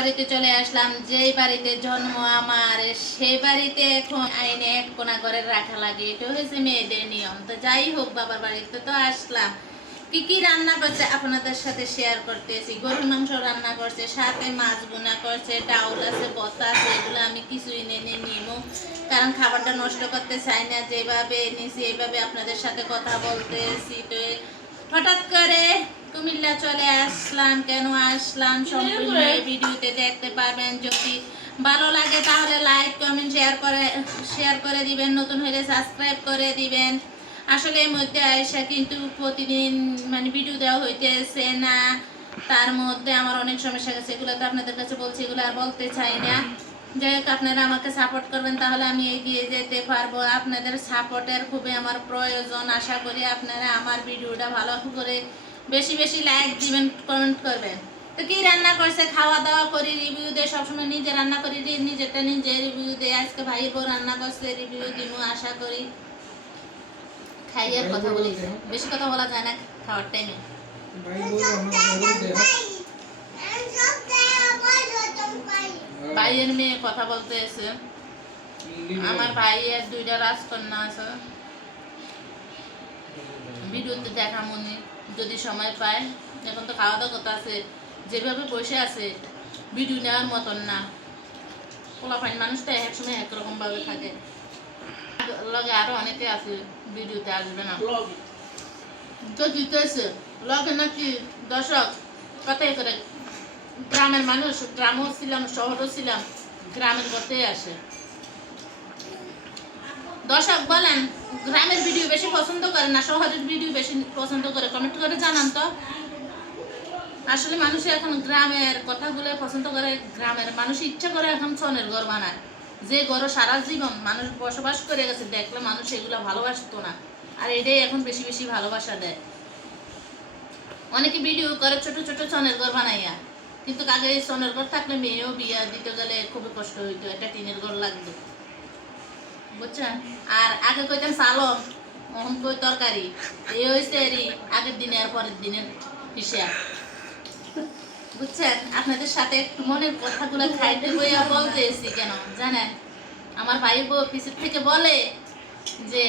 বাড়িতে চলে আসলাম, যেই বাড়িতে জন্ম আমার সেই বাড়িতে এখন আইনে এক কোনা করে রাখা লাগে এটা হয়েছে মেয়েদের নিয়ম। তো যাই হোক, বাবার বাড়িতে তো আসলাম। কি কি রান্না করছে আপনাদের সাথে শেয়ার করতেছি। গরুর মাংস রান্না করছে, সাথে মাছ বোনা করছে, ডাউল আছে, বতা আছে, এগুলো আমি কিছুই নেনে নিমু। কারণ খাবারটা নষ্ট করতে চাই না, যেভাবে নিছি এইভাবে আপনাদের সাথে কথা বলতেছি। তো হঠাৎ করে কুমিল্লা চলে আসলাম, কেন আসলাম সম্পূর্ণ ভিডিওতে দেখতে পারবেন। যদি ভালো লাগে তাহলে লাইক কমেন্ট শেয়ার করে শেয়ার করে দিবেন, নতুন হলে সাবস্ক্রাইব করে দিবেন। আসলে এর মধ্যে আয়সা কিন্তু প্রতিদিন মানে ভিডিও দেওয়া হইতেছে না। তার মধ্যে আমার অনেক সমস্যা গেছে এগুলো তো আপনাদের কাছে বলছি, এগুলো আর বলতে চাই না। যাই হোক, আপনারা আমাকে সাপোর্ট করবেন, তাহলে আমি এগিয়ে যেতে পারব। আপনাদের সাপোর্টের খুবই আমার প্রয়োজন। আশা করি আপনারা আমার ভিডিওটা ভালো করে বেশি বেশি লাইক দিবেন কমেন্ট করবেন। তো কি রান্না করছে? খাওয়া দাওয়া করি রিভিউ দিয়ে সবসময় নিজে রান্না করি নিজেরটা নিজে রিভিউ দেয় আজকে ভাই বউ রান্না করছে রিভিউ দিব আশা করি। খাইয়ে কথা বলি। বেশি কথা বলা যায় না, খাওয়ার টাইমে ভাইয়ের মেয়ে কথা বলতে এসে। আমার ভাইয়ের দুইটা রাজকন্যা আছে। ভিডিওতে দেখা মনে যদি সময় পায় এখন তো খাওয়া দাওয়া করতে আছে যেভাবে বসে আছে ভিডিও নেওয়ার মতন না। পোলাপাইন মানুষ তো এক সময় একরকম ভাবে থাকে। লগে আরও অনেকে আছে ভিডিওতে আসবে না। তো জিতেছে লগে নাকি? দর্শক কথাই করে গ্রামের মানুষ গ্রামও ছিলাম শহরও ছিলাম গ্রামের কথাই আসে। দর্শক বলেন, গ্রামের ভিডিও বেশি পছন্দ করে না, শহরের ভিডিও বেশি পছন্দ করে। কমেন্ট করে জানান তো। আসলে মানুষ এখন গ্রামের কথাগুলো পছন্দ করে, গ্রামের মানুষ ইচ্ছা করে এখন ছনের ঘর বানায়। যে ঘর সারা জীবন মানুষ বসবাস করে গেছে, দেখলে মানুষ এগুলো ভালোবাসতো না। আর এটাই এখন বেশি বেশি ভালোবাসা দেয়। অনেকে ভিডিও করে ছোট ছোট ছনের ঘর বানাইয়া। কিন্তু আগে ছনের ঘর থাকলে মেয়েও বিয়া দিতে গেলে খুবই কষ্ট হইতো, একটা টিনের ঘর লাগতো। বুঝছেন আর আগে কইতাম সালম এখন কই তরকারি। এই হয়েছে এরই আগের দিনে আর পরের দিনের হিসাব। বুঝছেন? আপনাদের সাথে একটু মনের কথাগুলো খাইতে বইয়া বলতে এসি কেন? জানেন, আমার ভাই বউ পিছের থেকে বলে যে,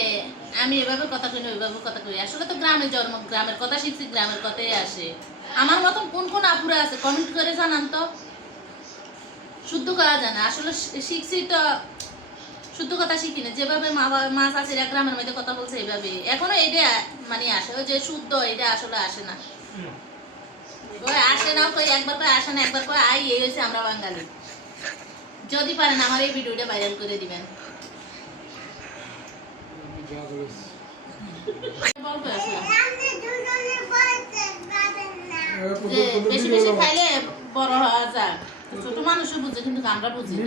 আমি এভাবে কথা কই ওইভাবে কথা কই আসলে তো গ্রামে জন্ম, গ্রামের কথা শিখছি, গ্রামের কথাই আসে। আমার মতন কোন কোন আপুরা আছে? কমেন্ট করে জানান তো। শুদ্ধ করা যায় আসলে শিখছি তো শুদ্ধ কথা শিখি না যেভাবে মা মা চাষিরা গ্রামের মধ্যে কথা বলছে এইভাবে। এখনও এটা মানে আসে ওই যে শুদ্ধ এটা আসলে আসে না। আসে না কই একবার কই আসে না একবার কই আই এই হয়েছে আমরা বাঙালি। যদি পারেন আমার এই ভিডিওটা ভাইরাল করে দিবেন। বেশি বেশি খাইলে বড় হওয়া যায়। ছোট মানুষও বুঝে কিন্তু আমরা বুঝি না।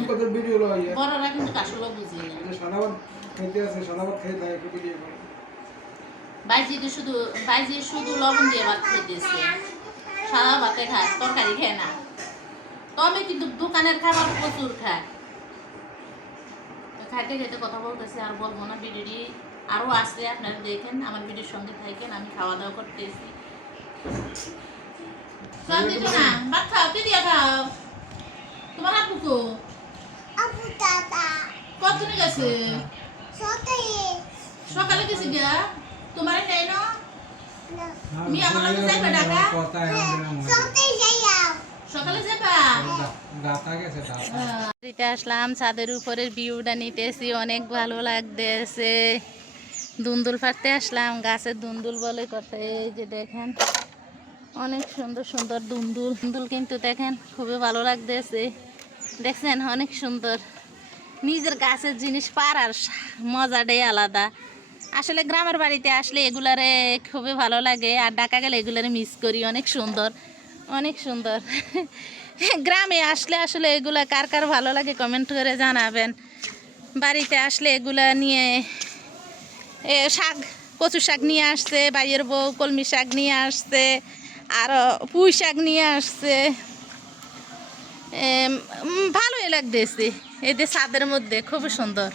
বড়রা কিন্তু আসলে বুঝি। না বাইজি তো শুধু বাইজি শুধু লবণ দিয়ে ভাত খেতেছে। সাদা ভাতে খায় তরকারি খায় না। তবে কিন্তু দোকানের খাবার প্রচুর খায়। খাইতে খাইতে কথা বলতেছে আর বলব না ভিডিওটি আরও আসছে আপনারা দেখেন আমার ভিডিওর সঙ্গে থাকেন আমি খাওয়া দাওয়া করতেছি না ভাত খাও দিয়ে খাও? তোমার আপু কো? কতদিন গেছে? সকালে সকালে গেছে গিয়া তোমার নেই না? মি আমার লগে যাইবা ঢাকা সকালে যাইয়া যাবা বাড়িতে আসলাম ছাদের উপরের ভিউটা নিতেছি অনেক ভালো লাগতেছে। দুন্দুল ফাটতে আসলাম গাছের দুন্দুল বলে কথা এই যে দেখেন। অনেক সুন্দর সুন্দর দুন্দুল। দুন্দুল কিন্তু দেখেন খুবই ভালো লাগতেছে। দেখছেন, অনেক সুন্দর। নিজের গাছের জিনিস পারার মজাটাই আলাদা। আসলে গ্রামের বাড়িতে আসলে এগুলারে খুবই ভালো লাগে, আর ডাকা গেলে এগুলারে মিস করি। অনেক সুন্দর অনেক সুন্দর। গ্রামে আসলে আসলে এগুলা কার কার ভালো লাগে কমেন্ট করে জানাবেন। বাড়িতে আসলে এগুলা নিয়ে শাক কচু শাক নিয়ে আসছে, বাইয়ের বউ কলমি শাক নিয়ে আসছে। আরও পুঁই শাক নিয়ে আসছে। ভালোই লাগতেছে। এদের ছাদের মধ্যে খুবই সুন্দর।